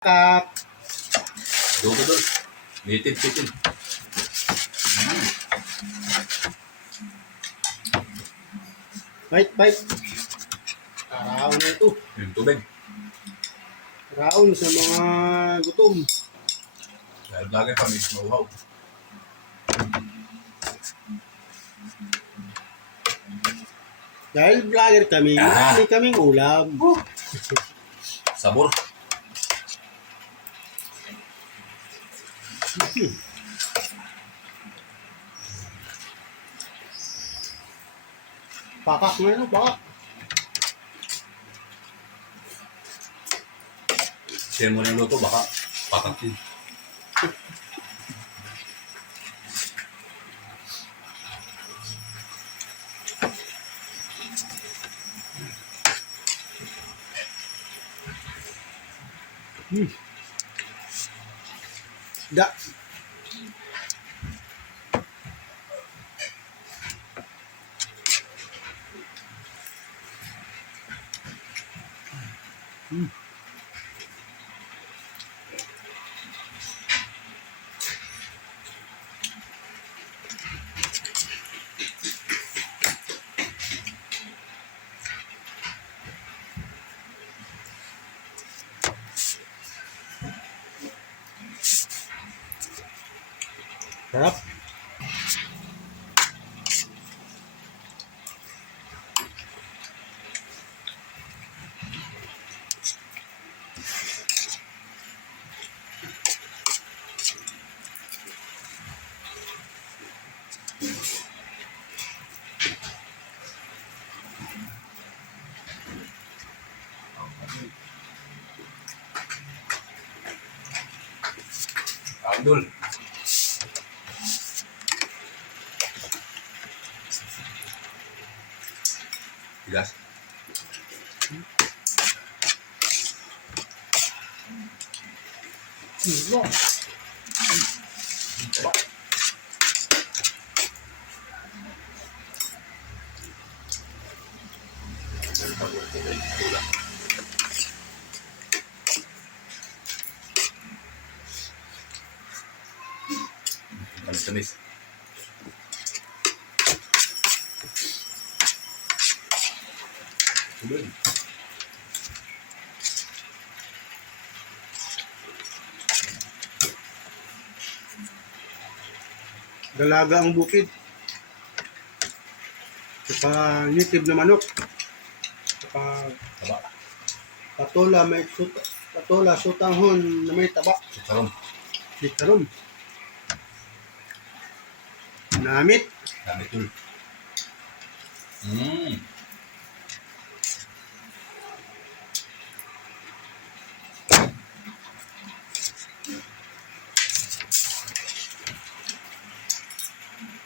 Kak, Luto doon. Native chicken. bite. Karaon na ito. Yung tubig. Karaon sa mga gutom. Dahil bagay kami, mauhaw. Dahil vlogger kami, marami kaming ulam. Sabor. Pakak na yun, pakak. Share mo na yung luto, baka patakin. Da. Sarap. Andol. Tigas. Taba. Tula. Tamis-tamis. Tubig. Dalaga ang bukid. Saka native na manok. Saka Taba. patola, patola, sutanghon na may taba. Chicharon. Litaron. Namit. Dami tul.